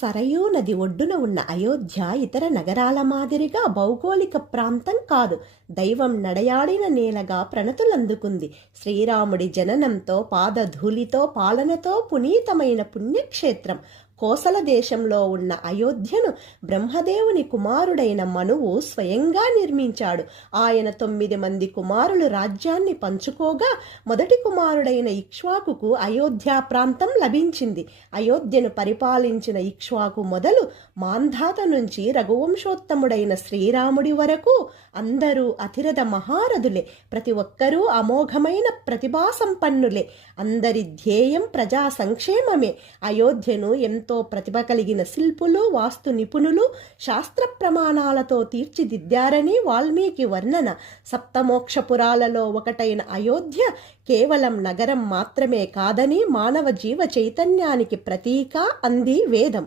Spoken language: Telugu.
సరయూ నది ఒడ్డున ఉన్న అయోధ్య ఇతర నగరాల మాదిరిగా భౌగోళిక ప్రాంతం కాదు. దైవం నడయాడిన నేలగా ప్రణతులందుకుంది. శ్రీరాముడి జననంతో పాదధూళితో పాలనతో పునీతమైన పుణ్యక్షేత్రం. కోసల దేశంలో ఉన్న అయోధ్యను బ్రహ్మదేవుని కుమారుడైన మనువు స్వయంగా నిర్మించాడు. ఆయన తొమ్మిది మంది కుమారులు రాజ్యాన్ని పంచుకోగా మొదటి కుమారుడైన ఇక్ష్వాకుకు అయోధ్య ప్రాంతం లభించింది. అయోధ్యను పరిపాలించిన ఇక్ష్వాకు మొదలు మాంధాత నుంచి రఘువంశోత్తముడైన శ్రీరాముడి వరకు అందరూ అతిరథ మహారథులే. ప్రతి ఒక్కరూ అమోఘమైన ప్రతిభా సంపన్నులే అందరి ధ్యేయం ప్రజా సంక్షేమమే. అయోధ్యను ఎంతో ప్రతిభ కలిగిన శిల్పులు వాస్తు నిపుణులు శాస్త్ర ప్రమాణాలతో తీర్చిదిద్దారని వాల్మీకి వర్ణన. సప్తమోక్షపురాలలో ఒకటైన అయోధ్య కేవలం నగరం మాత్రమే కాదని మానవ జీవ చైతన్యానికి ప్రతీక అంది వేదం.